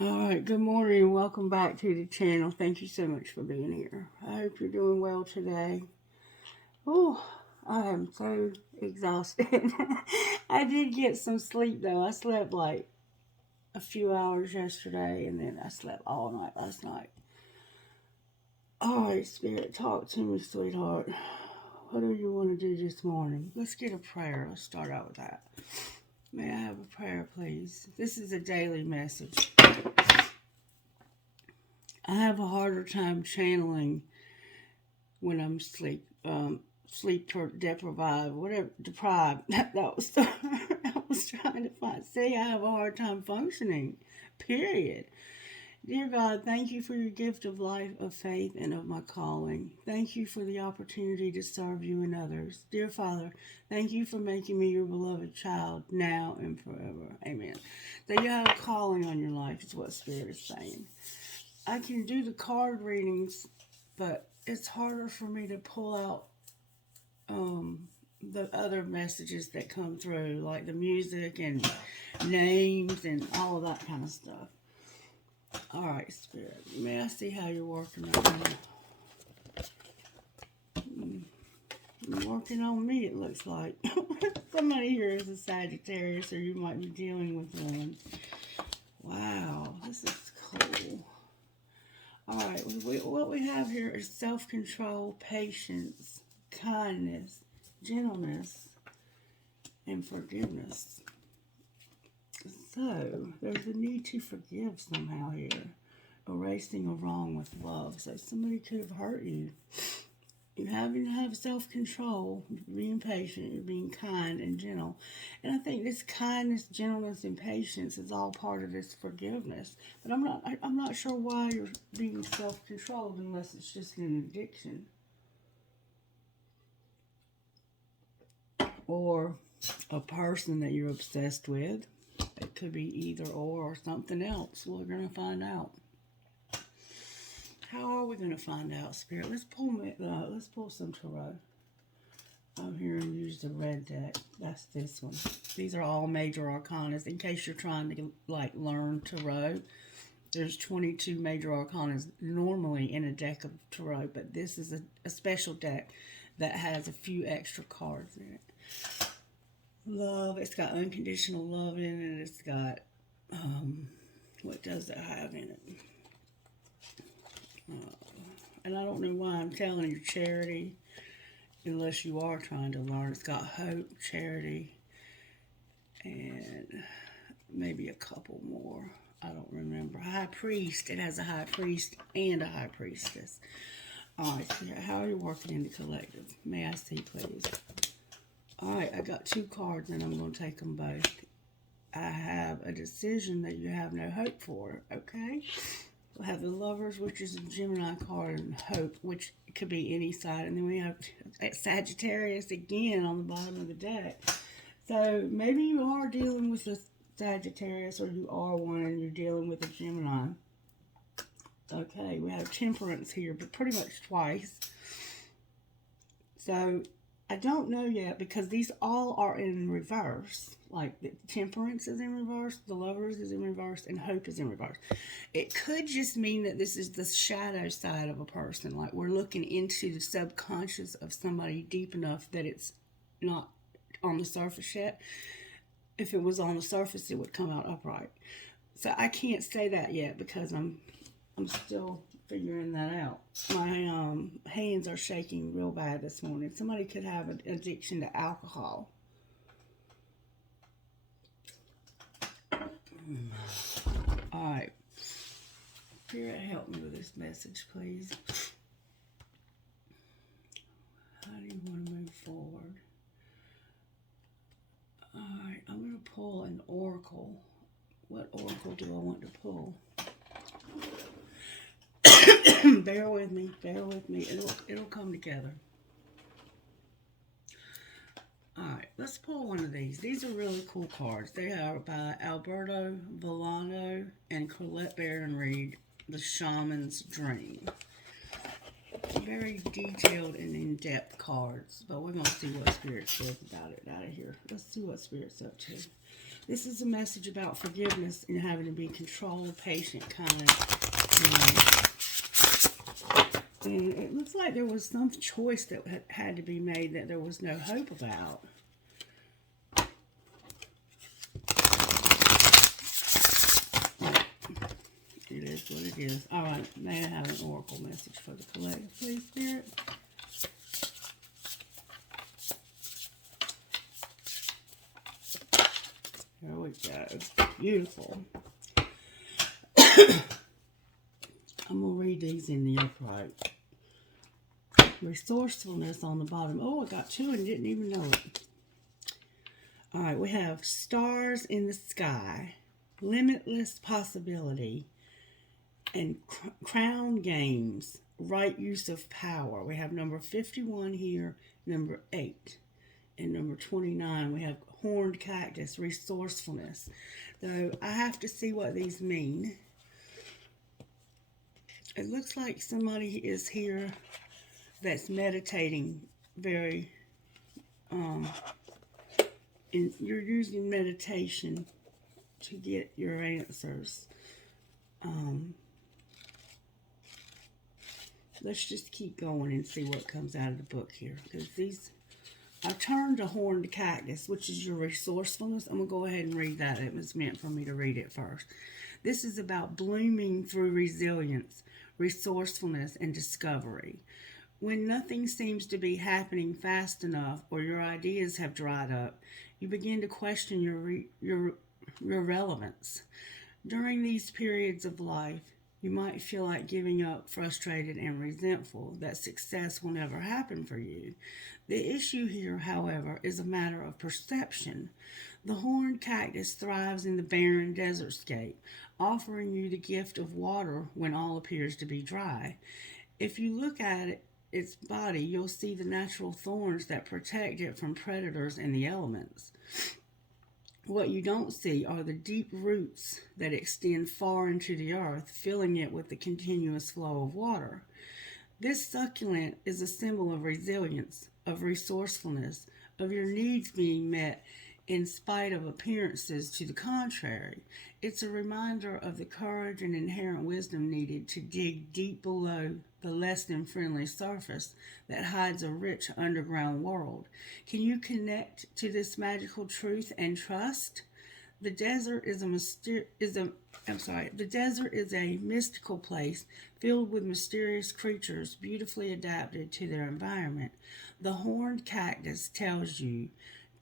Alright, good morning and welcome back to the channel. Thank you so much for being here. I hope you're doing well today. Oh, I am so exhausted. I did get some sleep though. I slept like a few hours yesterday and then I slept all night last night. Alright, Spirit, talk to me, sweetheart. What do you want to do this morning? Let's get a prayer. Let's start out with that. May I have a prayer, please? This is a daily message. I have a harder time channeling when I'm sleep deprived, whatever, deprived. That was I was trying to find. Say I have a hard time functioning. Period. Dear God, thank you for your gift of life, of faith, and of my calling. Thank you for the opportunity to serve you and others. Dear Father, thank you for making me your beloved child now and forever. Amen. So you have a calling on your life, is what Spirit is saying. I can do the card readings, but it's harder for me to pull out the other messages that come through, like the music and names and all of that kind of stuff. All right, Spirit, may I see how you're working right now? You're working on me, it looks like. Somebody here is a Sagittarius, or you might be dealing with one. Wow, this is cool. Alright, what we have here is self-control, patience, kindness, gentleness, and forgiveness. So, there's a need to forgive somehow here. Erasing a wrong with love. So, somebody could have hurt you. You having to have self-control, you're being patient, you're being kind and gentle. And I think this kindness, gentleness, and patience is all part of this forgiveness. But I'm not sure why you're being self-controlled unless it's just an addiction. Or a person that you're obsessed with. It could be either or something else. We're going to find out. How are we going to find out, Spirit? Let's pull some tarot. I'm here and use the red deck. That's this one. These are all major arcanas. In case you're trying to learn tarot, there's 22 major arcanas normally in a deck of tarot, but this is a special deck that has a few extra cards in it. Love. It's got unconditional love in it. It's got what does it have in it? And I don't know why I'm telling you charity, unless you are trying to learn. It's got hope, charity, and maybe a couple more. I don't remember. High priest. It has a high priest and a high priestess. Alright, so how are you working in the collective? May I see, please? Alright, I got two cards and I'm going to take them both. I have a decision that you have no hope for, okay? We have the Lovers, which is a Gemini card, and Hope, which could be any side. And then we have Sagittarius again on the bottom of the deck. So maybe you are dealing with a Sagittarius, or you are one and you're dealing with a Gemini. Okay, we have Temperance here, but pretty much twice. So I don't know yet because these all are in reverse. Like the Temperance is in reverse, the Lovers is in reverse, and Hope is in reverse. It could just mean that this is the shadow side of a person. Like we're looking into the subconscious of somebody deep enough that it's not on the surface yet. If it was on the surface, it would come out upright. So I can't say that yet because I'm still figuring that out. My hands are shaking real bad this morning. Somebody could have an addiction to alcohol. Alright. Spirit, help me with this message, please. How do you want to move forward? Alright, I'm going to pull an oracle. What oracle do I want to pull? Bear with me. It'll come together. Alright, let's pull one of these. These are really cool cards. They are by Alberto Villano and Colette Baron Reed, The Shaman's Dream. very detailed and in-depth cards, but we're going to see what Spirit says about it out of here. Let's see what Spirit's up to. This is a message about forgiveness and having to be controlled, patient, kind. And it looks like there was some choice that had to be made that there was no hope about. It is what it is. All right, may I have an oracle message for the collective, please, Spirit? There we go. Beautiful. I'm going to read these in the upright. Resourcefulness on the bottom. Oh, I got two and didn't even know it. All right, we have stars in the sky, limitless possibility, and crown games, right use of power. We have number 51 here, number 8. And number 29, we have horned cactus, resourcefulness. Though I have to see what these mean. It looks like somebody is here that's meditating very, and you're using meditation to get your answers. Let's just keep going and see what comes out of the book here. Because these, I turned to horned cactus, which is your resourcefulness. I'm going to go ahead and read that. It was meant for me to read it first. This is about blooming through resilience, resourcefulness, and discovery. When nothing seems to be happening fast enough or your ideas have dried up, you begin to question your relevance. During these periods of life, you might feel like giving up, frustrated, and resentful that success will never happen for you. The issue here, however, is a matter of perception. The horned cactus thrives in the barren desertscape, offering you the gift of water when all appears to be dry. If you look at its body, you'll see the natural thorns that protect it from predators and the elements. What you don't see are the deep roots that extend far into the earth, filling it with the continuous flow of water. This succulent is a symbol of resilience, of resourcefulness, of your needs being met in spite of appearances to the contrary. It's a reminder of the courage and inherent wisdom needed to dig deep below the less than friendly surface that hides a rich underground world. Can you connect to this magical truth and trust? The desert is a mystical place filled with mysterious creatures beautifully adapted to their environment. The horned cactus tells you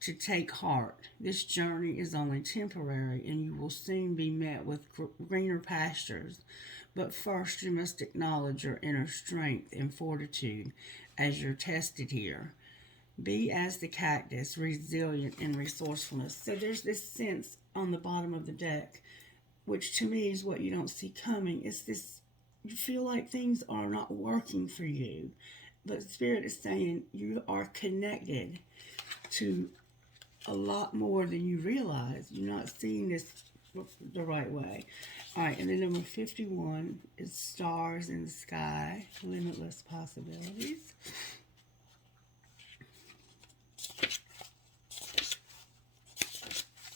to take heart. This journey is only temporary and you will soon be met with greener pastures. But first you must acknowledge your inner strength and fortitude as you're tested here. Be as the cactus, resilient and resourcefulness. So there's this sense on the bottom of the deck, which to me is what you don't see coming. It's this, you feel like things are not working for you. But Spirit is saying you are connected to a lot more than you realize. You're not seeing this the right way. All right, and then number 51 is stars in the sky, limitless possibilities.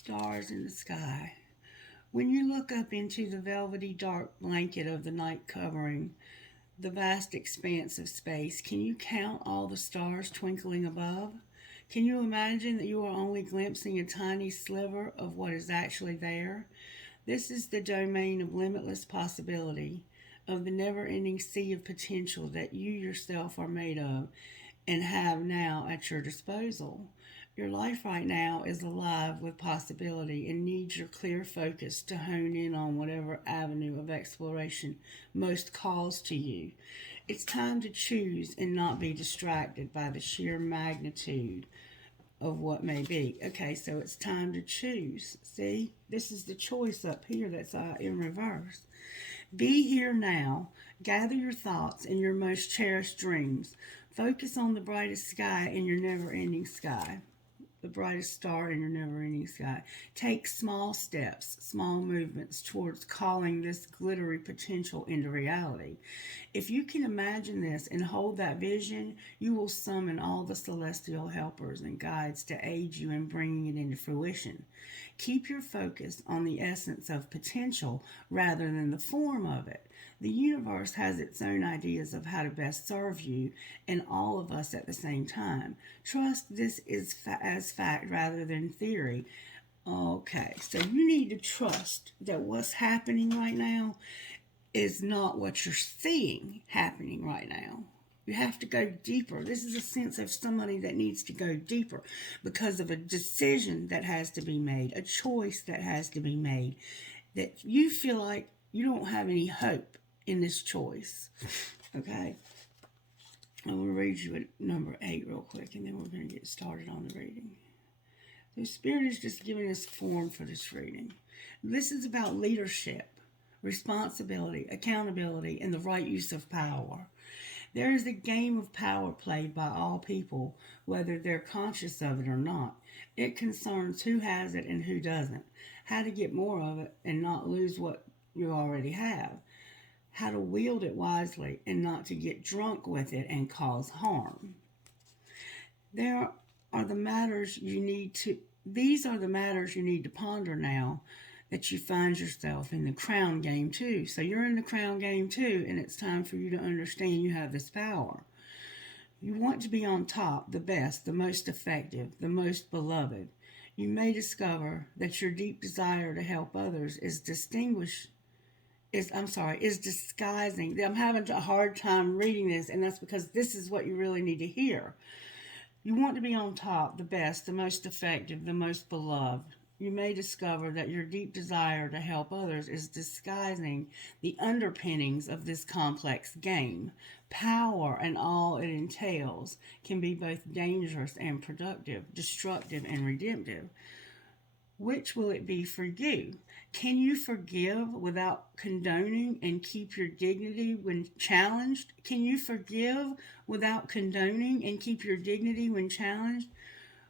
Stars in the sky. When you look up into the velvety dark blanket of the night covering the vast expanse of space, can you count all the stars twinkling above? Can you imagine that you are only glimpsing a tiny sliver of what is actually there? This is the domain of limitless possibility, of the never-ending sea of potential that you yourself are made of and have now at your disposal. Your life right now is alive with possibility and needs your clear focus to hone in on whatever avenue of exploration most calls to you. It's time to choose and not be distracted by the sheer magnitude of what may be. Okay, so it's time to choose. See, this is the choice up here that's in reverse. Be here now. Gather your thoughts and your most cherished dreams. Focus on the brightest sky in your never-ending sky. the brightest star in your never-ending sky. Take small steps, small movements towards calling this glittery potential into reality. If you can imagine this and hold that vision, you will summon all the celestial helpers and guides to aid you in bringing it into fruition. Keep your focus on the essence of potential rather than the form of it. The universe has its own ideas of how to best serve you and all of us at the same time. Trust this is as fact rather than theory. Okay, so you need to trust that what's happening right now is not what you're seeing happening right now. You have to go deeper. This is a sense of somebody that needs to go deeper because of a decision that has to be made, a choice that has to be made, that you feel like you don't have any hope in this choice. Okay? I'm going to read you at number 8 real quick, and then we're going to get started on the reading. The Spirit is just giving us form for this reading. This is about leadership, responsibility, accountability, and the right use of power. There is a game of power played by all people, whether they're conscious of it or not. It concerns who has it and who doesn't, how to get more of it and not lose what you already have, how to wield it wisely and not to get drunk with it and cause harm. These are the matters you need to ponder now that you find yourself in the crown game too. So you're in the crown game too, and it's time for you to understand you have this power. You want to be on top, the best, the most effective, the most beloved. You may discover that your deep desire to help others is disguising. I'm having a hard time reading this, and that's because this is what you really need to hear. You want to be on top, the best, the most effective, the most beloved. You may discover that your deep desire to help others is disguising the underpinnings of this complex game. Power and all it entails can be both dangerous and productive, destructive and redemptive. Which will it be for you? Can you forgive without condoning and keep your dignity when challenged? Can you forgive without condoning and keep your dignity when challenged?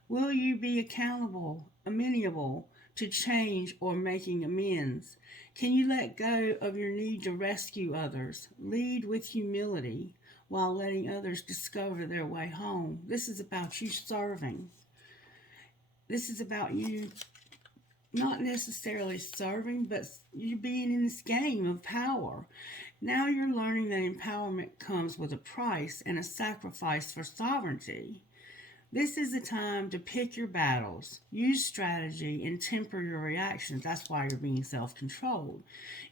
Will you be accountable, amenable to change or making amends? Can you let go of your need to rescue others? Lead with humility while letting others discover their way home. This is about you serving. This is about you not necessarily serving, but you being in this game of power. Now you're learning that empowerment comes with a price and a sacrifice for sovereignty. This is a time to pick your battles, use strategy, and temper your reactions. That's why you're being self-controlled.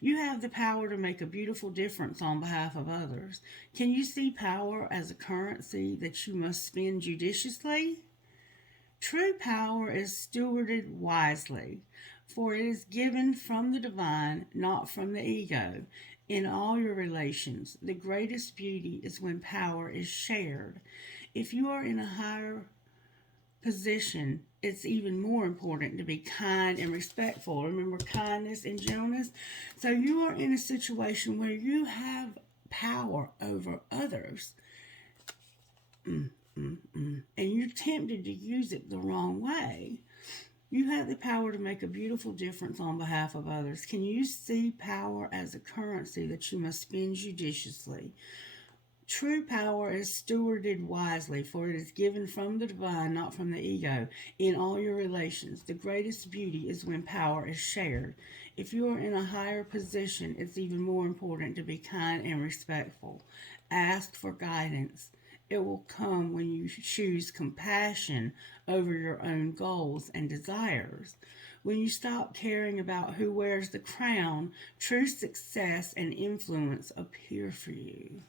You have the power to make a beautiful difference on behalf of others. Can you see power as a currency that you must spend judiciously? True power is stewarded wisely, for it is given from the divine, not from the ego. In all your relations, the greatest beauty is when power is shared. If you are in a higher position, it's even more important to be kind and respectful. Remember kindness and gentleness? So you are in a situation where you have power over others. And you're tempted to use it the wrong way. You have the power to make a beautiful difference on behalf of others. Can you see power as a currency that you must spend judiciously? True power is stewarded wisely, for it is given from the divine, not from the ego. In all your relations, the greatest beauty is when power is shared. If you are in a higher position, it's even more important to be kind and respectful. Ask for guidance. It will come when you choose compassion over your own goals and desires. When you stop caring about who wears the crown, true success and influence appear for you.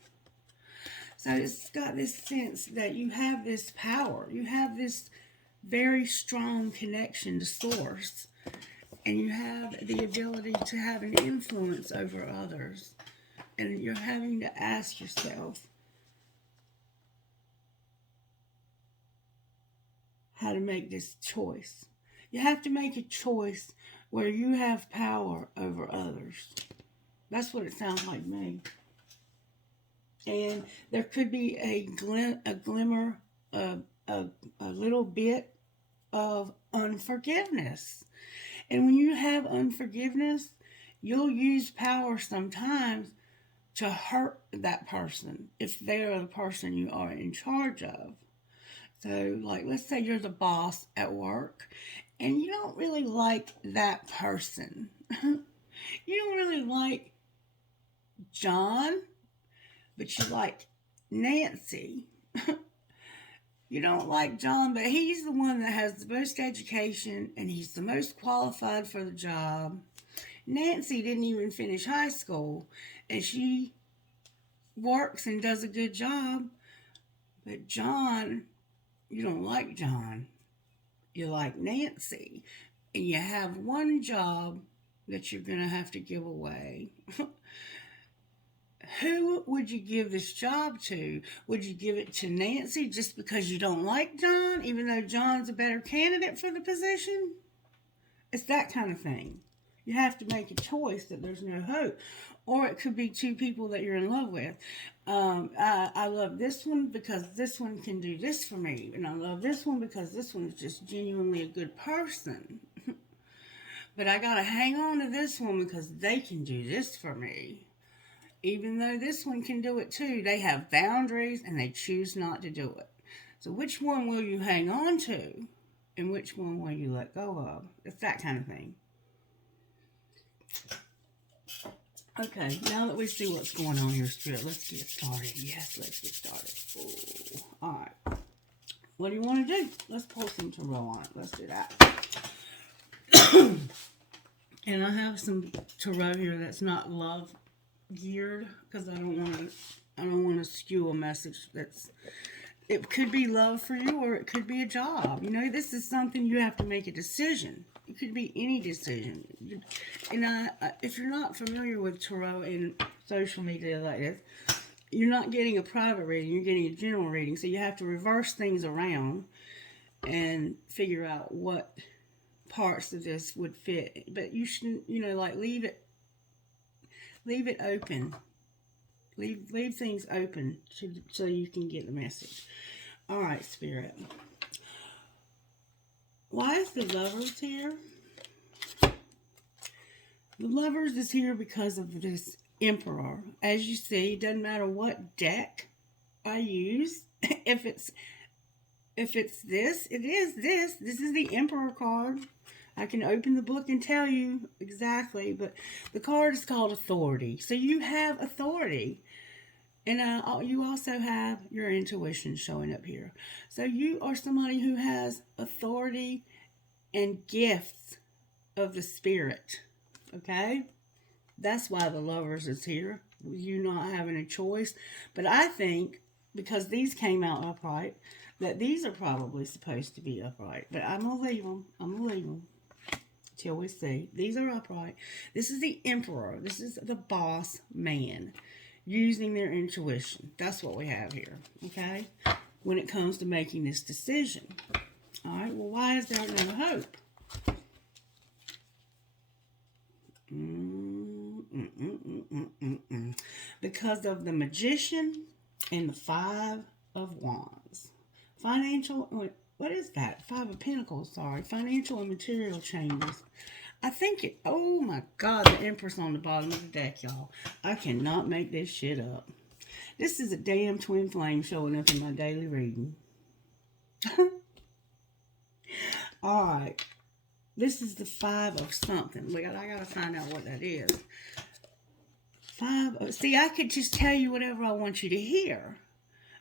So it's got this sense that you have this power. You have this very strong connection to Source. And you have the ability to have an influence over others. And you're having to ask yourself how to make this choice. You have to make a choice where you have power over others. That's what it sounds like to me. And there could be a glimmer, a little bit of unforgiveness. And when you have unforgiveness, you'll use power sometimes to hurt that person if they're the person you are in charge of. So, like, let's say you're the boss at work and you don't really like that person. You don't really like John, but you like Nancy. You don't like John, but he's the one that has the most education and he's the most qualified for the job. Nancy didn't even finish high school and she works and does a good job. But John, you don't like John. You like Nancy. And you have one job that you're going to have to give away. Who would you give this job to? Would you give it to Nancy just because you don't like John, even though John's a better candidate for the position? It's that kind of thing. You have to make a choice that there's no hope. Or it could be two people that you're in love with. I love this one because this one can do this for me. And I love this one because this one is just genuinely a good person. But I got to hang on to this one because they can do this for me. Even though this one can do it too, they have boundaries and they choose not to do it. So which one will you hang on to? And which one will you let go of? It's that kind of thing. Okay, now that we see what's going on here, Spirit, let's get started. Yes, let's get started. Ooh. All right. What do you want to do? Let's pull some tarot on it. Let's do that. And I have some tarot here that's not love geared because I don't want to skew a message that's. It could be love for you or it could be a job. You know, this is something you have to make a decision. It could be any decision. And if you're not familiar with tarot and social media like this, you're not getting a private reading. You're getting a general reading. So you have to reverse things around and figure out what parts of this would fit. But you shouldn't, you know, like leave it open. Leave things open so you can get the message. All right, Spirit. Why is the Lovers here? The Lovers is here because of this Emperor. As you see, it doesn't matter what deck I use. If it's this, it is this. This is the Emperor card. I can open the book and tell you exactly, but the card is called Authority. So you have authority. And you also have your intuition showing up here. So you are somebody who has authority and gifts of the Spirit. Okay? That's why the Lovers is here. You not having a choice. But I think, because these came out upright, that these are probably supposed to be upright. But I'm going to leave them. Till we see. These are upright. This is the Emperor. This is the boss man. Using their intuition. That's what we have here, okay? When it comes to making this decision. All right, well, why is there no hope? Because of the Magician and the Five of Wands. Financial, what is that? Five of Pentacles, sorry. Financial and material changes. I think it, oh my God, the Empress on the bottom of the deck, y'all. I cannot make this shit up. This is a damn twin flame showing up in my daily reading. Alright. This is the Five of something. I gotta find out what that is. See, I could just tell you whatever I want you to hear.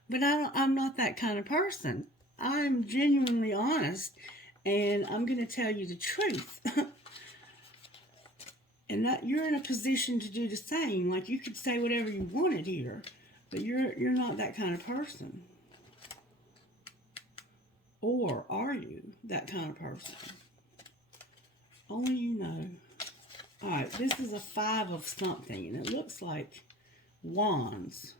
But I'm not that kind of person. I'm genuinely honest. And I'm going to tell you the truth. And that you're in a position to do the same. Like, you could say whatever you wanted here, but you're not that kind of person. Or are you that kind of person? Only you know. Alright, this is a Five of something, and it looks like wands.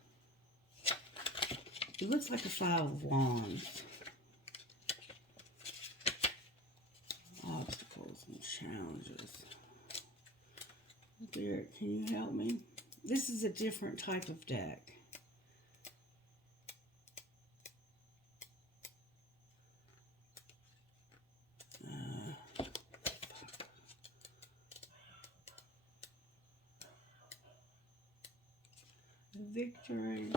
It looks like a Five of Wands. Obstacles and challenges. Derek, can you help me? This is a different type of deck. victory.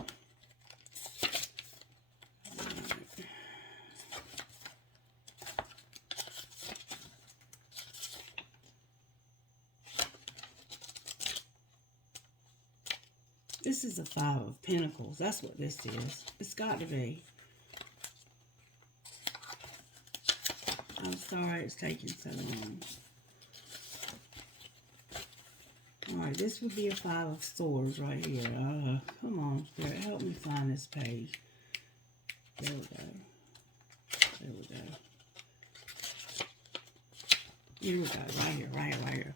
This is a Five of Pentacles. That's what this is. It's got to be. I'm sorry it's taking so long. Alright, this would be a Five of Swords right here. Come on, Spirit. Help me find this page. There we go. There we go. Here we go. Right here, right here, right here.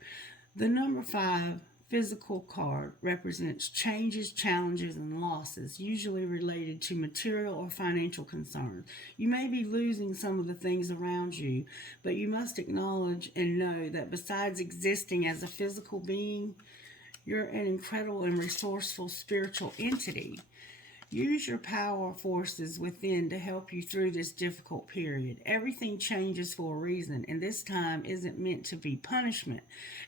The number 5 physical card represents changes, challenges, and losses, usually related to material or financial concerns. You may be losing some of the things around you, but you must acknowledge and know that besides existing as a physical being, you're an incredible and resourceful spiritual entity. Use your power forces within to help you through this difficult period. Everything changes for a reason, and this time isn't meant to be punishment.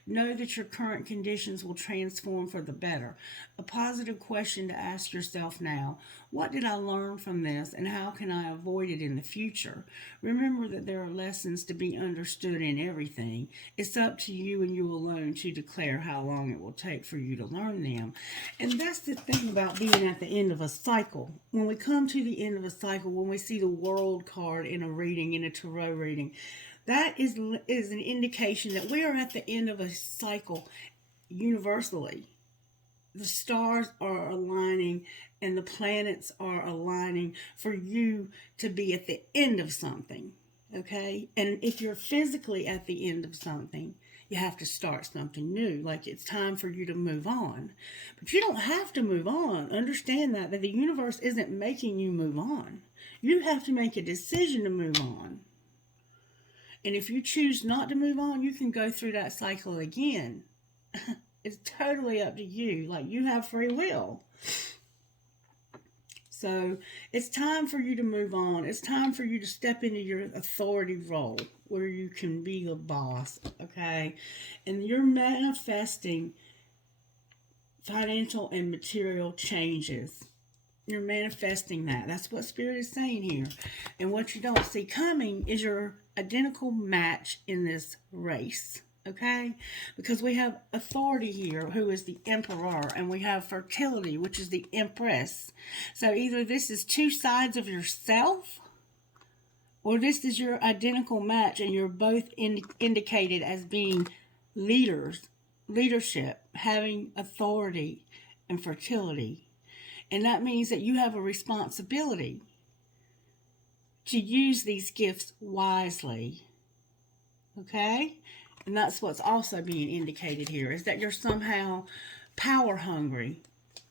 Know that your current conditions will transform for the better. A positive question to ask yourself now: what did I learn from this, and how can I avoid it in the future? Remember that there are lessons to be understood in everything. It's up to you and you alone to declare how long it will take for you to learn them. And that's the thing about being at the end of a cycle. When we come to the end of a cycle, when we see the World card in a reading, in a tarot reading, that is an indication that we are at the end of a cycle universally. The stars are aligning and the planets are aligning for you to be at the end of something, okay? And if you're physically at the end of something, you have to start something new. Like, it's time for you to move on. But you don't have to move on. Understand that the universe isn't making you move on. You have to make a decision to move on. And if you choose not to move on, you can go through that cycle again. It's totally up to you. Like, you have free will. So it's time for you to move on. It's time for you to step into your authority role where you can be the boss, okay? And you're manifesting financial and material changes. You're manifesting that. That's what Spirit is saying here. And what you don't see coming is your identical match in this race. Okay? Because we have authority here, who is the Emperor, and we have fertility, which is the Empress. So either this is two sides of yourself, or this is your identical match, and you're both indicated as being leadership, having authority and fertility. And that means that you have a responsibility to use these gifts wisely. Okay? And that's what's also being indicated here, is that you're somehow power hungry,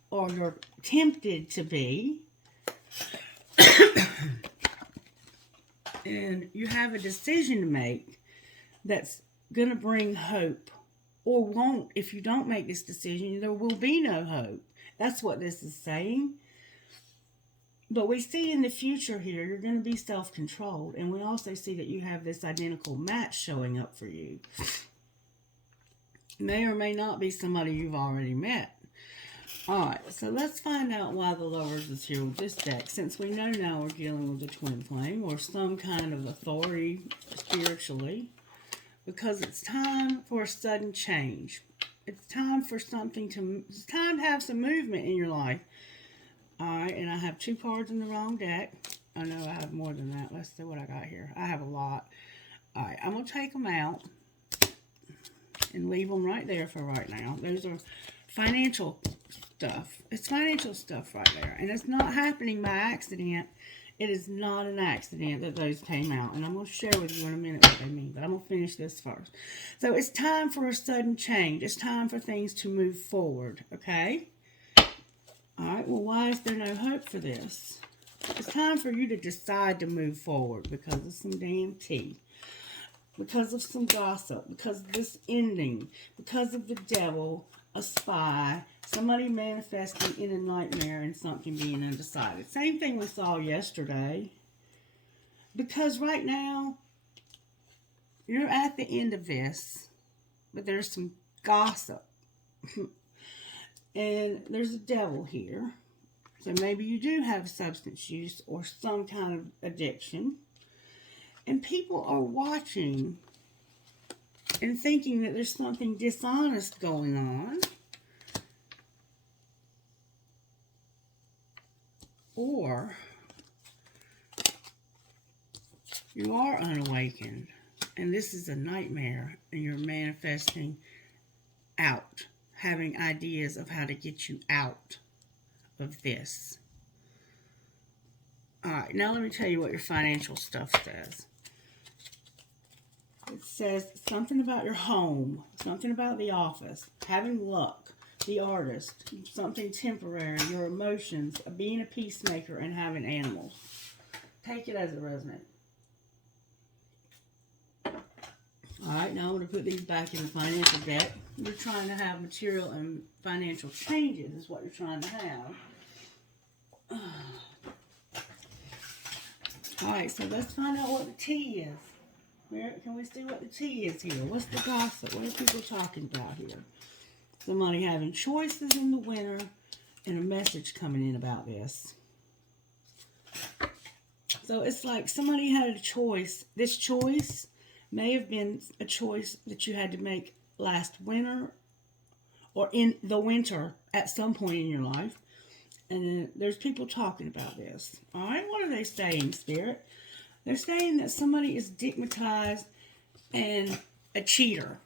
or you're tempted to be. And you have a decision to make that's going to bring hope, or won't. If you don't make this decision, there will be no hope. That's what this is saying. But we see in the future here, you're going to be self-controlled. And we also see that you have this identical match showing up for you. May or may not be somebody you've already met. Alright, so let's find out why the Lovers is here with this deck. Since we know now we're dealing with the twin flame, or some kind of authority spiritually. Because it's time for a sudden change. It's time for something to... It's time to have some movement in your life. Alright, and I have 2 cards in the wrong deck. I know I have more than that. Let's see what I got here. I have a lot. Alright, I'm going to take them out and leave them right there for right now. Those are financial stuff. It's financial stuff right there. And it's not happening by accident. It is not an accident that those came out. And I'm going to share with you in a minute what they mean. But I'm going to finish this first. So it's time for a sudden change. It's time for things to move forward. Okay? Alright, well, why is there no hope for this? It's time for you to decide to move forward because of some damn tea. Because of some gossip. Because of this ending. Because of the devil, a spy, somebody manifesting in a nightmare, and something being undecided. Same thing we saw yesterday. Because right now, you're at the end of this, but there's some gossip. And there's a devil here. So maybe you do have substance use or some kind of addiction. And people are watching and thinking that there's something dishonest going on. Or you are unawakened and this is a nightmare and you're manifesting out, having ideas of how to get you out of this. Alright, now let me tell you what your financial stuff says. It says something about your home, something about the office, having luck, the artist, something temporary, your emotions, being a peacemaker, and having animals. Take it as a resonant. Alright, now I'm going to put these back in the financial deck. You're trying to have material and financial changes is what you're trying to have. Alright, so let's find out what the tea is. Where can we see what the tea is here? What's the gossip? What are people talking about here? Somebody having choices in the winter and a message coming in about this. So it's like somebody had a choice. This choice may have been a choice that you had to make last winter or in the winter at some point in your life. And there's people talking about this. All right, what are they saying, Spirit? They're saying that somebody is stigmatized and a cheater.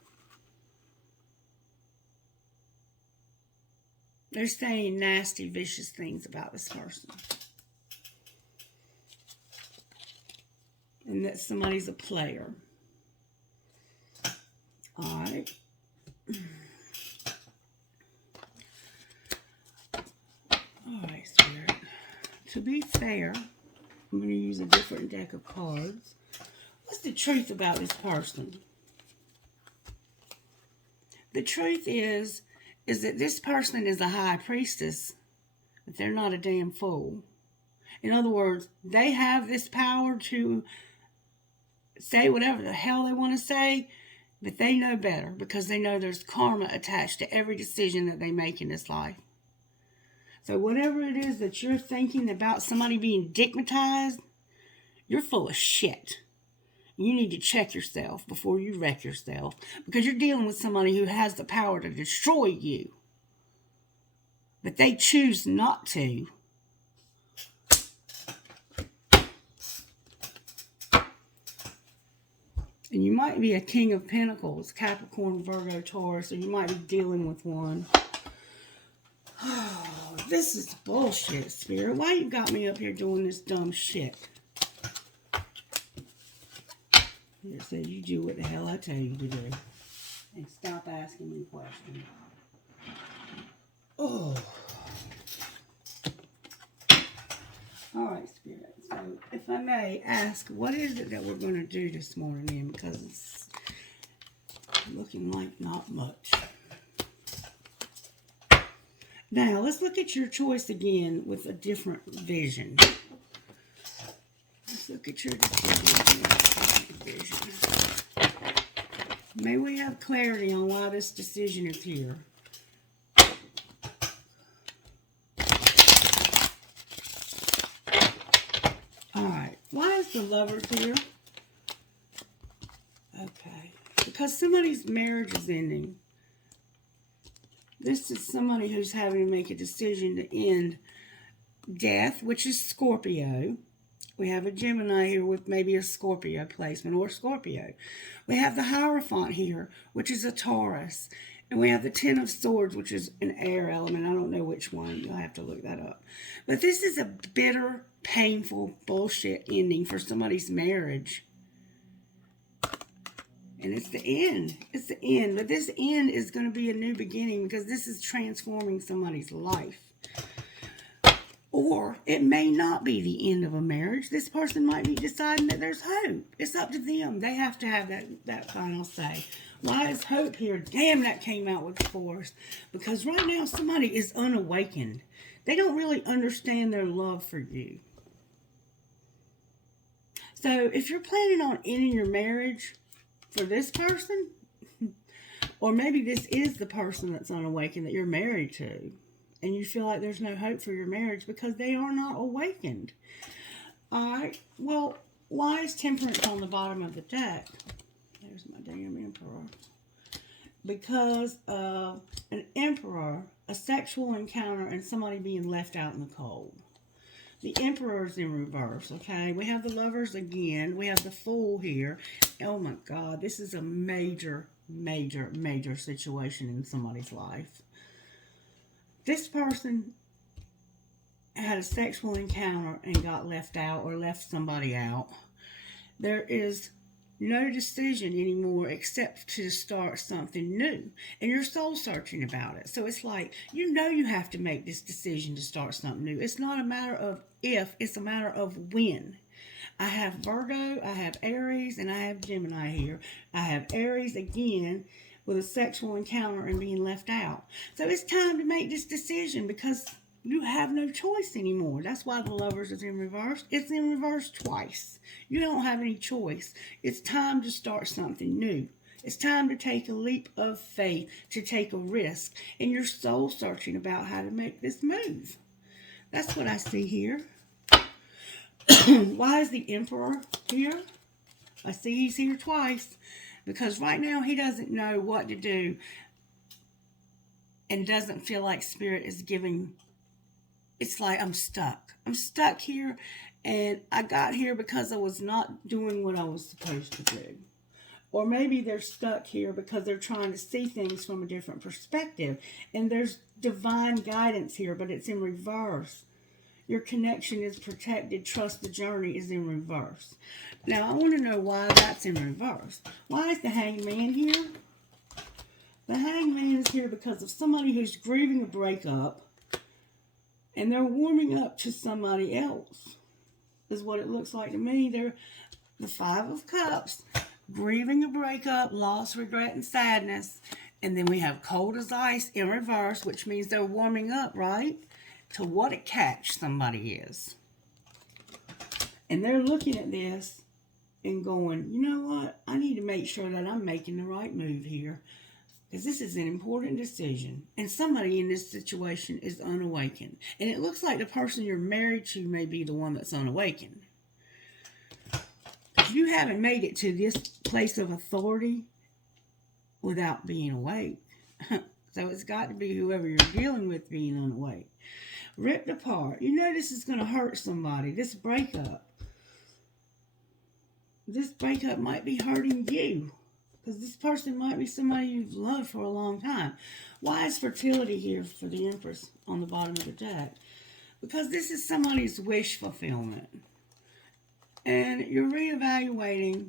They're saying nasty, vicious things about this person. And that somebody's a player. All right. All right, Spirit. To be fair, I'm going to use a different deck of cards. What's the truth about this person? The truth is that this person is a high priestess, but they're not a damn fool. In other words, they have this power to say whatever the hell they want to say, but they know better because they know there's karma attached to every decision that they make in this life. So whatever it is that you're thinking about somebody being stigmatized, you're full of shit. You need to check yourself before you wreck yourself because you're dealing with somebody who has the power to destroy you. But they choose not to. And you might be a King of Pentacles, Capricorn, Virgo, Taurus, or you might be dealing with one. Oh, this is bullshit, Spirit. Why you got me up here doing this dumb shit? It says you do what the hell I tell you to do. And stop asking me questions. Oh. Alright, Spirit. So, if I may ask, what is it that we're going to do this morning? Because it's looking like not much. Now, let's look at your choice again with a different vision. Let's look at your decision with a different vision. May we have clarity on why this decision is here. Alright, why is the Lovers here? Okay, because somebody's marriage is ending. This is somebody who's having to make a decision to end death, which is Scorpio. We have a Gemini here with maybe a Scorpio placement or Scorpio. We have the Hierophant here, which is a Taurus. And we have the Ten of Swords, which is an air element. I don't know which one. You'll have to look that up. But this is a bitter, painful, bullshit ending for somebody's marriage. And it's the end. It's the end. But this end is going to be a new beginning because this is transforming somebody's life. Or it may not be the end of a marriage. This person might be deciding that there's hope. It's up to them. They have to have that final say. Why is hope here? Damn, that came out with force. Because right now somebody is unawakened. They don't really understand their love for you. So if you're planning on ending your marriage for this person, Or maybe this is the person that's unawakened that you're married to. And you feel like there's no hope for your marriage because they are not awakened. Alright, well, why is temperance on the bottom of the deck? There's my damn emperor. Because of an emperor, a sexual encounter, and somebody being left out in the cold. The emperor's in reverse, okay? We have the lovers again. We have the fool here. Oh my God, this is a major, major, major situation in somebody's life. This person had a sexual encounter and got left out or left somebody out. There is no decision anymore except to start something new. And you're soul searching about it. So it's like, you know you have to make this decision to start something new. It's not a matter of if, it's a matter of when. I have Virgo, I have Aries, and I have Gemini here. I have Aries again with a sexual encounter and being left out. So it's time to make this decision because you have no choice anymore. That's why the lovers is in reverse. It's in reverse twice. You don't have any choice. It's time to start something new. It's time to take a leap of faith, to take a risk. And you're soul searching about how to make this move. That's what I see here. Why is the Emperor here? I see he's here twice. Because right now he doesn't know what to do. And doesn't feel like Spirit is giving. It's like I'm stuck. I'm stuck here, and I got here because I was not doing what I was supposed to do. Or maybe they're stuck here because they're trying to see things from a different perspective. And there's divine guidance here, but it's in reverse. Your connection is protected. Trust the journey is in reverse. Now, I want to know why that's in reverse. Why is the Hangman here? The Hangman is here because of somebody who's grieving a breakup. And they're warming up to somebody else, is what it looks like to me. They're the Five of Cups, grieving a breakup, loss, regret, and sadness. And then we have cold as ice in reverse, which means they're warming up, right? To what a catch somebody is. And they're looking at this and going, you know what? I need to make sure that I'm making the right move here. Because this is an important decision. And somebody in this situation is unawakened. And it looks like the person you're married to may be the one that's unawakened. You haven't made it to this place of authority without being awake. So it's got to be whoever you're dealing with being unawake. Ripped apart. You know this is going to hurt somebody. This breakup. This breakup might be hurting you. Because this person might be somebody you've loved for a long time. Why is fertility here for the Empress on the bottom of the deck? Because this is somebody's wish fulfillment. And you're reevaluating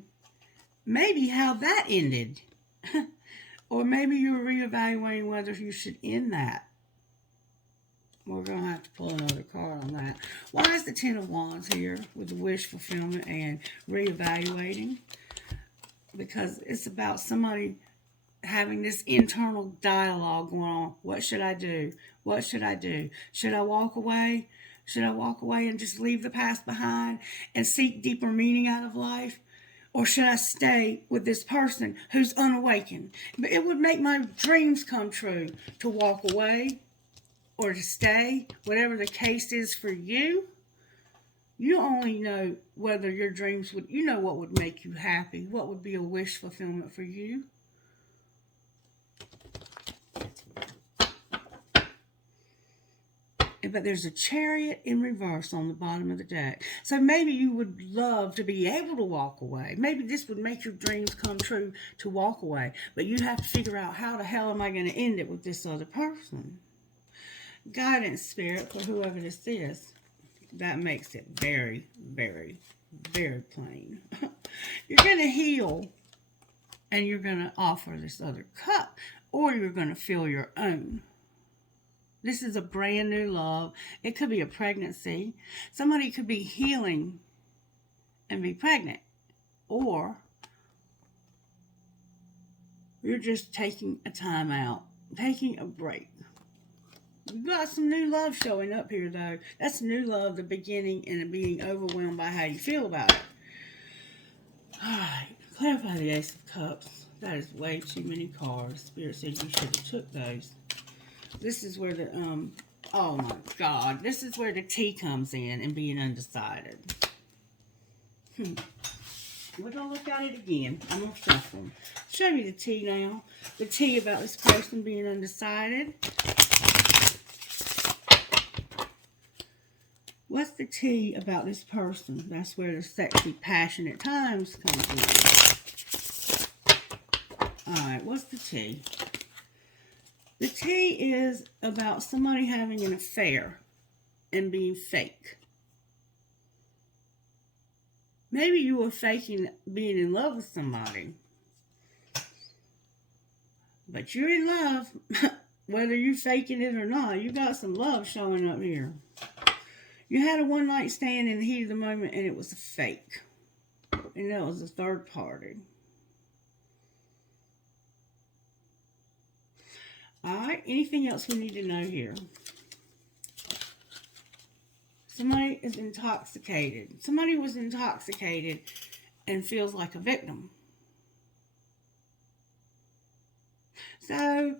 maybe how that ended. Or maybe you're reevaluating whether you should end that. We're going to have to pull another card on that. Why is the Ten of Wands here with the wish fulfillment and reevaluating? Because it's about somebody having this internal dialogue going on. What should I do? What should I do? Should I walk away? Should I walk away and just leave the past behind and seek deeper meaning out of life? Or should I stay with this person who's unawakened? But it would make my dreams come true to walk away or to stay, whatever the case is for you. You only know whether your dreams would, you know what would make you happy. What would be a wish fulfillment for you. But there's a Chariot in reverse on the bottom of the deck. So maybe you would love to be able to walk away. Maybe this would make your dreams come true to walk away. But you have to figure out how the hell am I going to end it with this other person. Guidance, Spirit, for whoever this is. That makes it very, very, very plain. You're going to heal and you're going to offer this other cup, or you're going to feel your own. This is a brand new love. It could be a pregnancy. Somebody could be healing and be pregnant, or you're just taking a time out, taking a break. You've got some new love showing up here, though. That's new love, the beginning, and being overwhelmed by how you feel about it. All right, clarify the Ace of Cups. That is way too many cards. Spirit said you should have took those. This is where the, oh my God. This is where the tea comes in and being undecided. We're going to look at it again. I'm going to shuffle them. Show me the tea now. The tea about this person being undecided. What's the tea about this person? That's where the sexy, passionate times comes in. Alright, what's the tea? The tea is about somebody having an affair and being fake. Maybe you were faking being in love with somebody. But you're in love. Whether you're faking it or not, you got some love showing up here. You had a one-night stand in the heat of the moment and it was a fake. And that was a third party. Alright, anything else we need to know here? Somebody is intoxicated. Somebody was intoxicated and feels like a victim. So,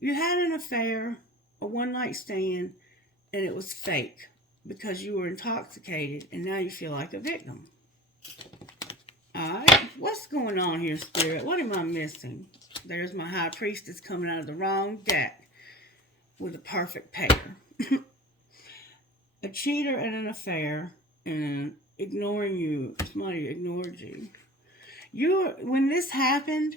you had an affair, a one-night stand, and it was fake because you were intoxicated and now you feel like a victim. Alright, what's going on here, Spirit? What am I missing? There's my High Priestess coming out of the wrong deck with a perfect pair. A cheater and an affair and ignoring you. Somebody ignored you. When this happened,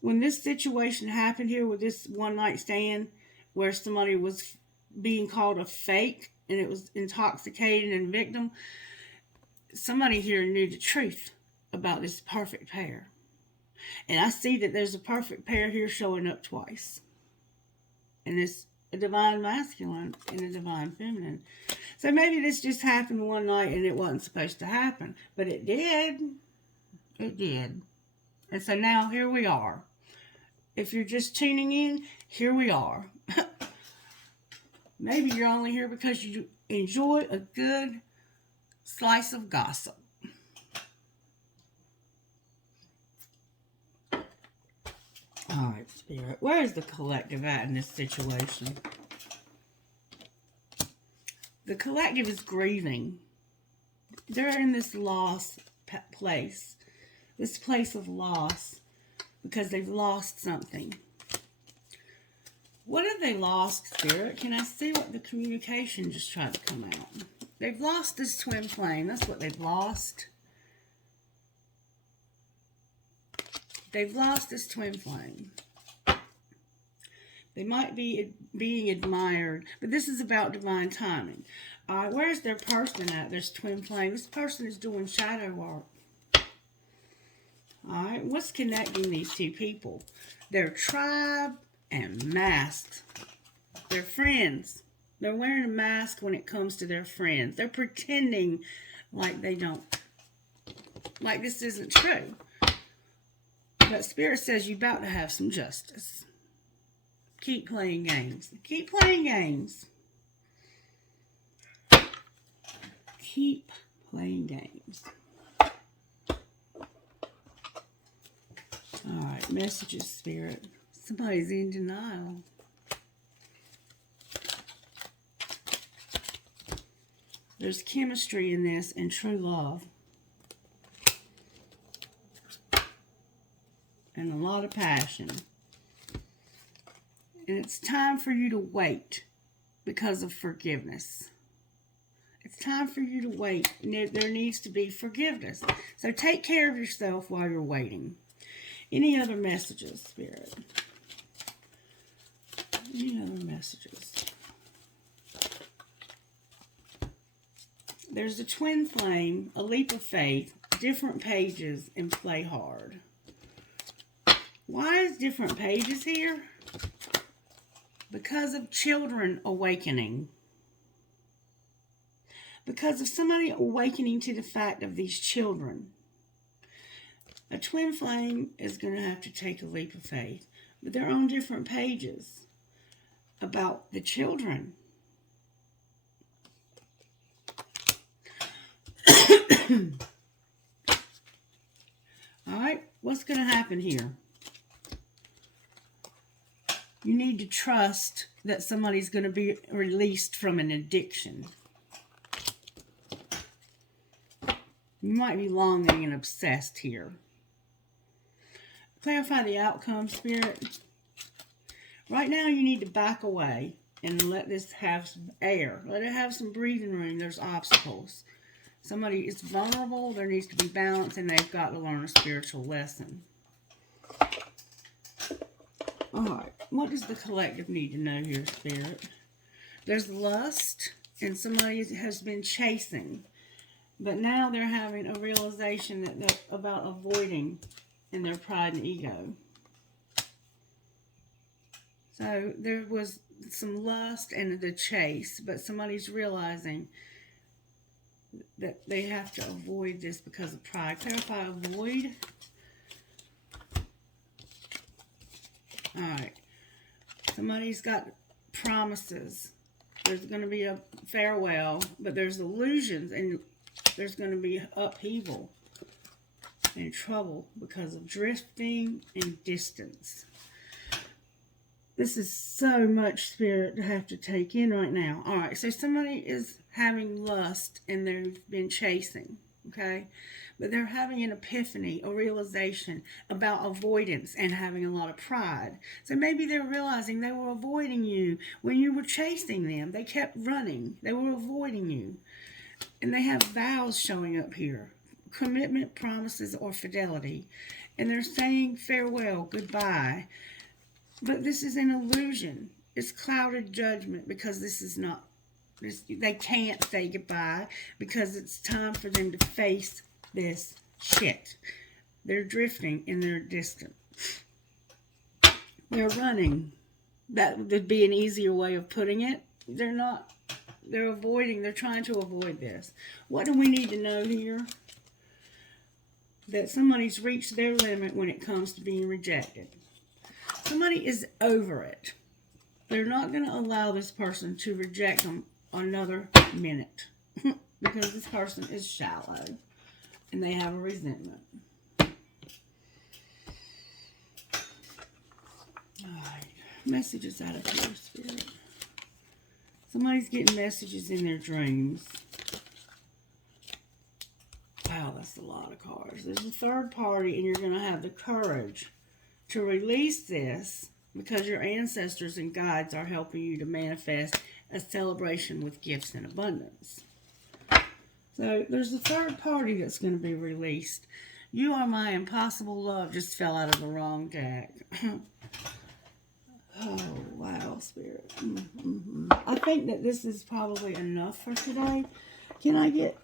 when this situation happened here with this one-night stand where somebody was being called a fake and it was intoxicated and victim, somebody here knew the truth about this perfect pair. And I see that there's a perfect pair here showing up twice. And it's a divine masculine and a divine feminine. So maybe this just happened one night and it wasn't supposed to happen. But it did. It did. And so now here we are. If you're just tuning in, here we are. Maybe you're only here because you enjoy a good slice of gossip. Alright, Spirit. Where is the collective at in this situation? The collective is grieving. They're in this loss place. This place of loss. Because they've lost something. What have they lost, Spirit? Can I see what the communication just tried to come out? They've lost this twin flame. That's what they've lost. They've lost this twin flame. They might be being admired, but this is about divine timing. Where's their person at? There's twin flame. This person is doing shadow work. Alright, what's connecting these two people? Their tribe and masks. They're friends. They're wearing a mask when it comes to their friends. They're pretending like they don't, like this isn't true. But Spirit says you're about to have some justice. Keep playing games. Keep playing games. Keep playing games. Alright, messages, Spirit. Somebody's in denial. There's chemistry in this and true love. And a lot of passion. And it's time for you to wait because of forgiveness. It's time for you to wait. There needs to be forgiveness. So take care of yourself while you're waiting. Any other messages, Spirit? Any other messages? There's a twin flame, a leap of faith, different pages, and play hard. Why is different pages here? Because of children awakening. Because of somebody awakening to the fact of these children. A twin flame is going to have to take a leap of faith. But they're on different pages about the children. Alright, what's going to happen here? You need to trust that somebody's going to be released from an addiction. You might be longing and obsessed here. Clarify the outcome, Spirit. Right now, you need to back away and let this have some air. Let it have some breathing room. There's obstacles. Somebody is vulnerable. There needs to be balance, and they've got to learn a spiritual lesson. All right. What does the collective need to know here, Spirit? There's lust, and somebody has been chasing. But now they're having a realization that about avoiding in their pride and ego. So there was some lust and the chase, but somebody's realizing that they have to avoid this because of pride. Clarify avoid. All right. Somebody's got promises. There's going to be a farewell, but there's illusions, and there's going to be upheaval and trouble because of drifting and distance. This is so much, Spirit, to have to take in right now. All right, so somebody is having lust and they've been chasing, okay? But they're having an epiphany, a realization about avoidance and having a lot of pride. So maybe they're realizing they were avoiding you when you were chasing them. They kept running. They were avoiding you. And they have vows showing up here. Commitment, promises, or fidelity. And they're saying farewell, goodbye. But this is an illusion. It's clouded judgment because this is not, they can't say goodbye because it's time for them to face this shit. They're drifting and they're distant. They're running. That would be an easier way of putting it. They're not, they're avoiding, they're trying to avoid this. What do we need to know here? That somebody's reached their limit when it comes to being rejected. Somebody is over it. They're not going to allow this person to reject them another minute because this person is shallow and they have a resentment. All right. Messages out of here, Spirit. Somebody's getting messages in their dreams. Wow, that's a lot of cards. There's a third party and you're going to have the courage to release this because your ancestors and guides are helping you to manifest a celebration with gifts and abundance. So there's a third party that's going to be released. You Are My Impossible Love just fell out of the wrong deck. Oh, wow, Spirit. I think that this is probably enough for today. Can I get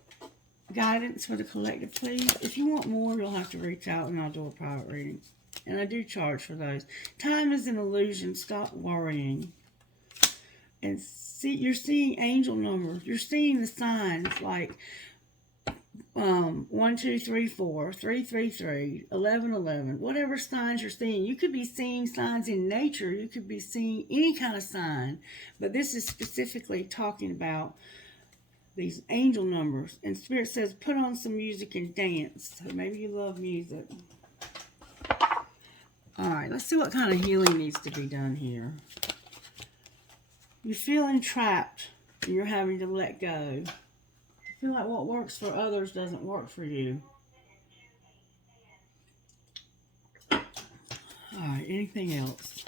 guidance for the collective, please? If you want more, you'll have to reach out and I'll do a private reading. And I do charge for those. Time is an illusion. Stop worrying. And see, you're seeing angel numbers. You're seeing the signs like 1, 2, 3, 4, 3, 3, 3, 11, 11. Whatever signs you're seeing. You could be seeing signs in nature. You could be seeing any kind of sign. But this is specifically talking about these angel numbers. And Spirit says, put on some music and dance. So maybe you love music. All right, let's see what kind of healing needs to be done here. You're feeling trapped and you're having to let go. You feel like what works for others doesn't work for you. All right, anything else?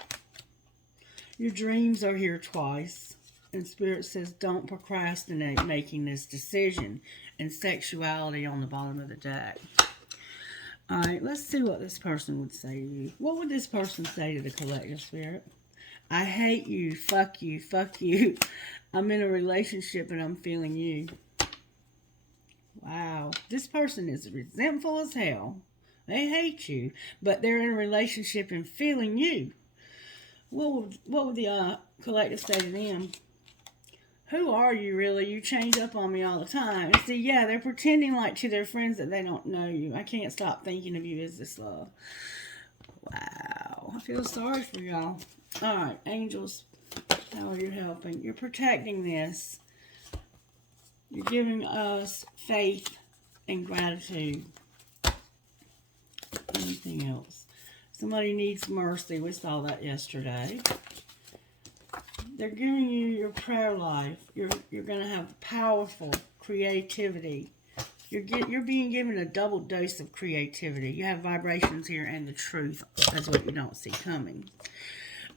Your dreams are here twice. And Spirit says, don't procrastinate making this decision. And sexuality on the bottom of the deck. All right, let's see what this person would say to you. What would this person say to the collective, Spirit? I hate you. Fuck you. Fuck you. I'm in a relationship and I'm feeling you. Wow. This person is resentful as hell. They hate you, but they're in a relationship and feeling you. What would the collective say to them? Who are you, really? You change up on me all the time. And see, yeah, they're pretending like to their friends that they don't know you. I can't stop thinking of you as this love. Wow. I feel sorry for y'all. All right, angels, how are you helping? You're protecting this. You're giving us faith and gratitude. Anything else? Somebody needs mercy. We saw that yesterday. They're giving you your prayer life. You're going to have powerful creativity. You're being given a double dose of creativity. You have vibrations here and the truth. That's what you don't see coming.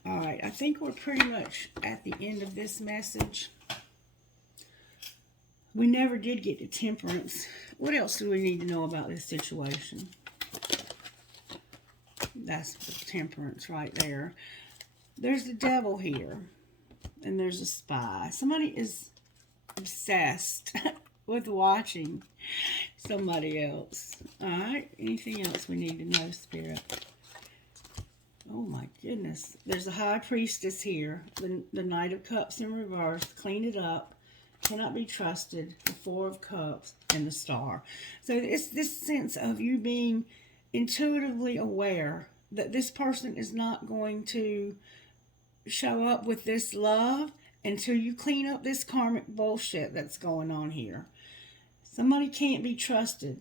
All right, I think we're pretty much at the end of this message. We never did get to temperance. What else do we need to know about this situation? That's the temperance right there. There's the devil here. And there's a spy. Somebody is obsessed with watching somebody else. Alright, anything else we need to know, Spirit? Oh my goodness. There's a High Priestess here. The Knight of Cups in reverse. Clean it up. Cannot be trusted. The Four of Cups and the Star. So it's this sense of you being intuitively aware that this person is not going to show up with this love until you clean up this karmic bullshit that's going on here. Somebody can't be trusted.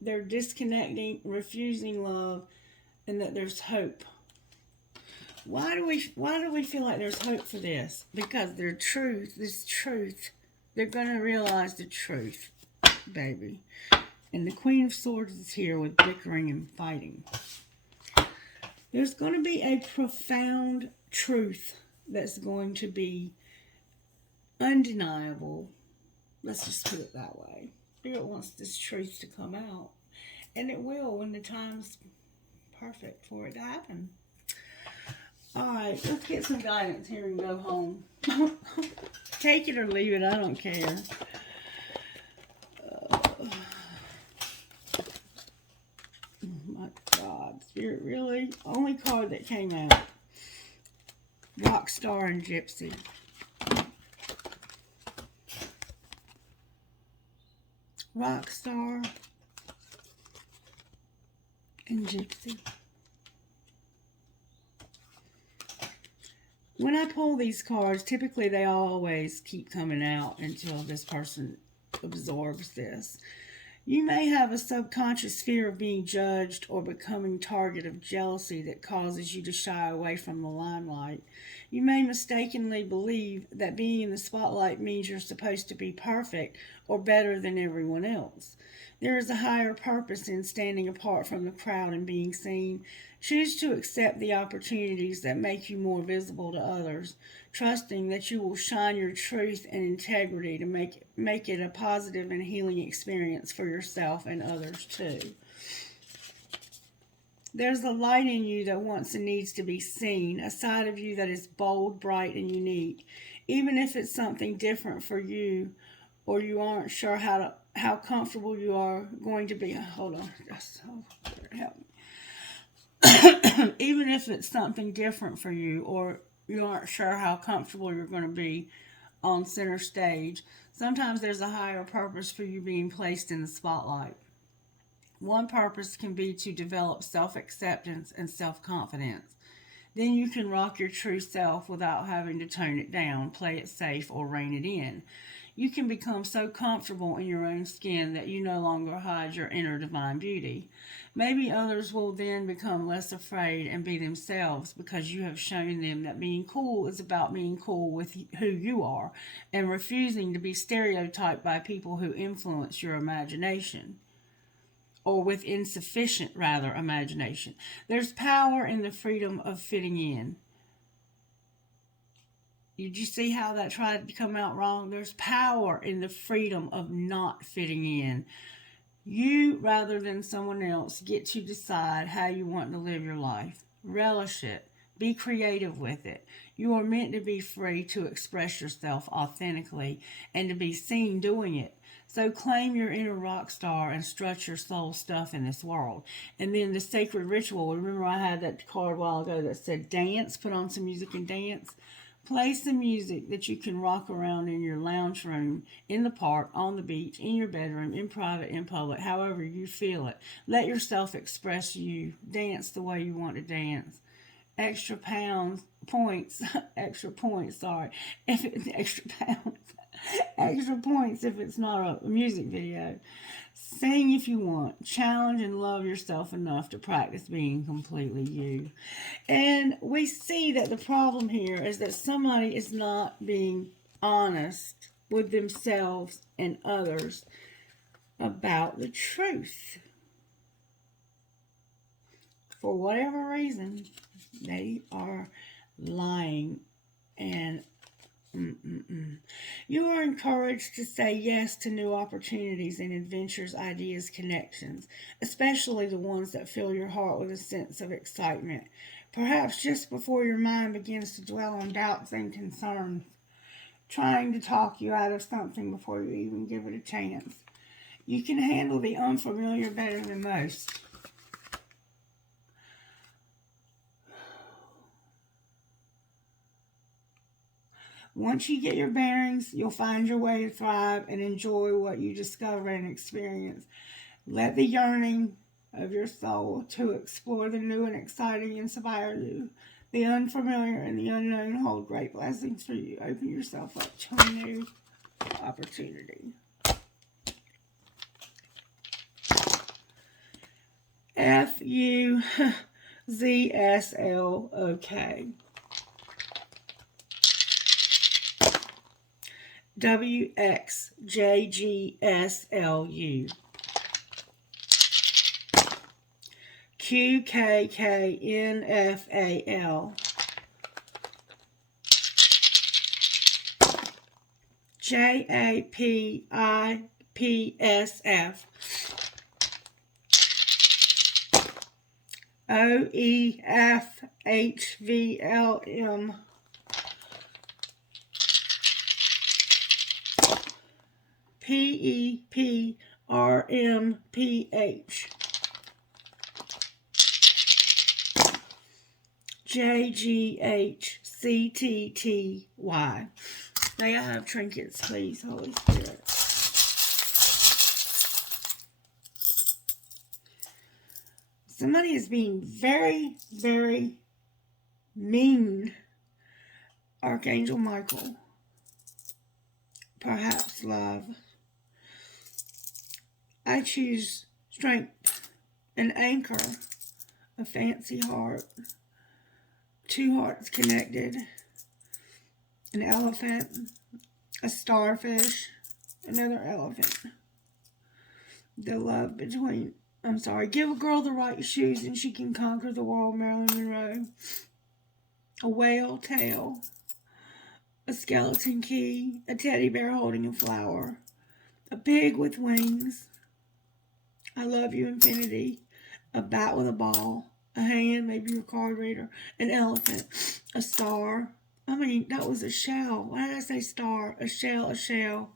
They're disconnecting, refusing love, and that there's hope. Why do we feel like there's hope for this? Because this truth, they're going to realize the truth, baby. And the Queen of Swords is here with bickering and fighting. There's going to be a profound truth that's going to be undeniable. Let's just put it that way. Spirit wants this truth to come out. And it will when the time's perfect for it to happen. Alright, let's get some guidance here and go home. Take it or leave it, I don't care. My God, Spirit, really? Only card that came out. Rock Star and Gypsy. Rock Star and Gypsy. When I pull these cards, typically they always keep coming out until this person absorbs this. You may have a subconscious fear of being judged or becoming target of jealousy that causes you to shy away from the limelight. You may mistakenly believe that being in the spotlight means you're supposed to be perfect or better than everyone else. There is a higher purpose in standing apart from the crowd and being seen. Choose to accept the opportunities that make you more visible to others, trusting that you will shine your truth and integrity to make it a positive and healing experience for yourself and others too. There's a light in you that wants and needs to be seen, a side of you that is bold, bright, and unique. Even if it's something different for you or you aren't sure how comfortable you are going to be. Hold on, just help me. Even if it's something different for you or you aren't sure how comfortable you're going to be on center stage, sometimes there's a higher purpose for you being placed in the spotlight. One purpose can be to develop self-acceptance and self-confidence. Then you can rock your true self without having to tone it down, play it safe, or rein it in. You can become so comfortable in your own skin that you no longer hide your inner divine beauty. Maybe others will then become less afraid and be themselves because you have shown them that being cool is about being cool with who you are and refusing to be stereotyped by people who influence your imagination. Or with insufficient, imagination. There's power in the freedom of fitting in. Did you see how that tried to come out wrong? There's power in the freedom of not fitting in. You, rather than someone else, get to decide how you want to live your life. Relish it. Be creative with it. You are meant to be free to express yourself authentically and to be seen doing it. So claim your inner rock star and strut your soul stuff in this world. And then the sacred ritual. Remember I had that card a while ago that said dance, put on some music and dance. Play some music that you can rock around in your lounge room, in the park, on the beach, in your bedroom, in private, in public, however you feel it. Let yourself express you. Dance the way you want to dance. Extra points, sorry. Extra pounds. Extra points if it's not a music video. Sing if you want. Challenge and love yourself enough to practice being completely you. And we see that the problem here is that somebody is not being honest with themselves and others about the truth. For whatever reason, they are lying. And you are encouraged to say yes to new opportunities and adventures, ideas, connections, especially the ones that fill your heart with a sense of excitement. Perhaps just before your mind begins to dwell on doubts and concerns, trying to talk you out of something before you even give it a chance. You can handle the unfamiliar better than most. Once you get your bearings, you'll find your way to thrive and enjoy what you discover and experience. Let the yearning of your soul to explore the new and exciting inspire you. The unfamiliar and the unknown hold great blessings for you. Open yourself up to a new opportunity. FUZSLOK. WXJGSLU. QKKNFAL. JAPIPSF. OEFHVLM. PEPRMPH. JGHCTTY. May I have trinkets, please, Holy Spirit? Somebody is being very, very mean. Archangel Michael. Perhaps love. I choose strength, an anchor, a fancy heart, two hearts connected, an elephant, a starfish, another elephant. The love between, give a girl the right shoes and she can conquer the world, Marilyn Monroe. A whale tail, a skeleton key, a teddy bear holding a flower, a pig with wings, I love you, infinity, a bat with a ball, a hand, maybe your card reader, an elephant, a star. That was a shell. Why did I say star? A shell.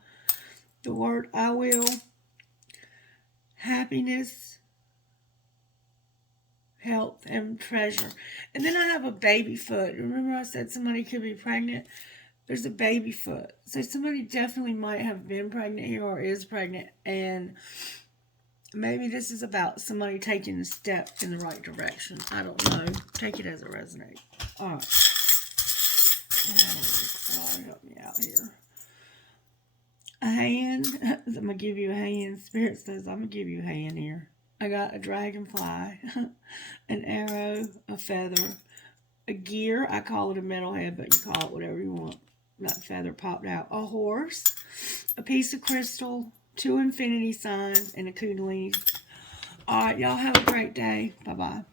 The word I will, happiness, health, and treasure. And then I have a baby foot. Remember I said somebody could be pregnant? There's a baby foot. So somebody definitely might have been pregnant here or is pregnant. And maybe this is about somebody taking a step in the right direction. I don't know. Take it as it resonates. All right. Oh, help me out here. A hand. I'm going to give you a hand. Spirit says I'm going to give you a hand here. I got a dragonfly, an arrow, a feather, a gear. I call it a metalhead, but you call it whatever you want. That feather popped out. A horse, a piece of crystal, 2 infinity signs, and a kundalini. All right, y'all have a great day. Bye-bye.